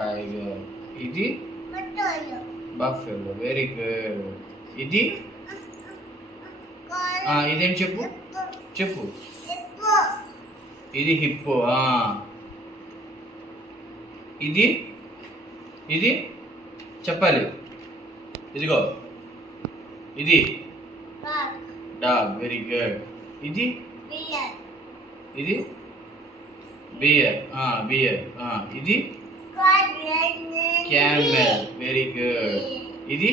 Tiger. ఇది buffalo. Very good. ఇది ఇదేంటి చెప్పు చెప్పు. ఇది హిప్పో. ఇది ఇది చెప్పాలి. ఇదిగో ఇది డాగ్. Very good. ఇది ఇది బియర్. బియర్. ఇది క్యామెల్. Very good. ఇది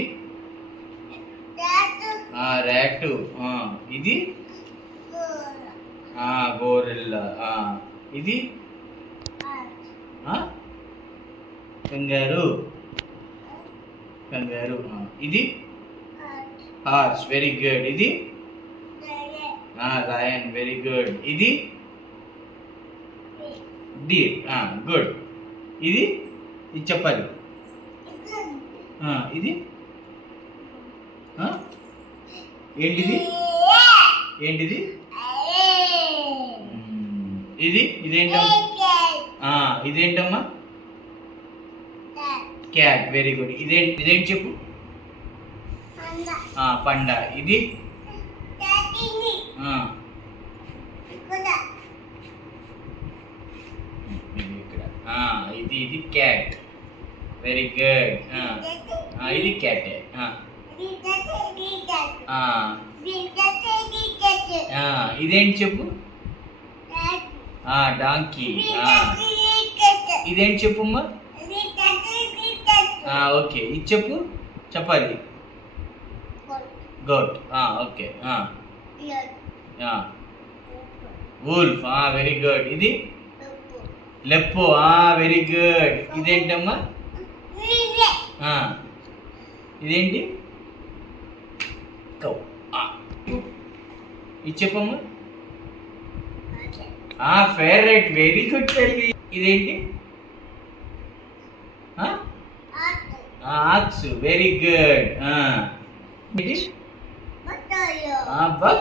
ర్యాట్. ఇది గోరిల్లా. ఇది కంగారు. కంగారు. ఇది హార్స్. Very good. ఇది లయన్. Very good. ఇది డీర్. గుడ్. ఇది ఇది చెప్పాలి. ఇది ఏంటిది ఏంటిది ఇది ఇదేంటమ్మా? ఇదేంటమ్మా? క్యాట్. Very good. ఇదేంటి చెప్పు. పండ. ఇది ఇక్కడ ఇది క్యాట్. Very good. ఇది క్యాట్. ఇదేంటి చెప్పు. డాంకీ. ఇదేంటి చెప్పుమ్మా? ఓకే. ఇది చెప్పు చెప్పాలి. Goat. Okay. Wolf. Very good. ఇది లెప్పో. Very good. ఇదేంటమ్మా? ఇదేంటి? కౌ. ఇది చెప్పమ్మా. ఫేవరెట్. వెరీ గుడ్ తల్లి. ఇదేంటి? ఆక్స్. Very good. ఇది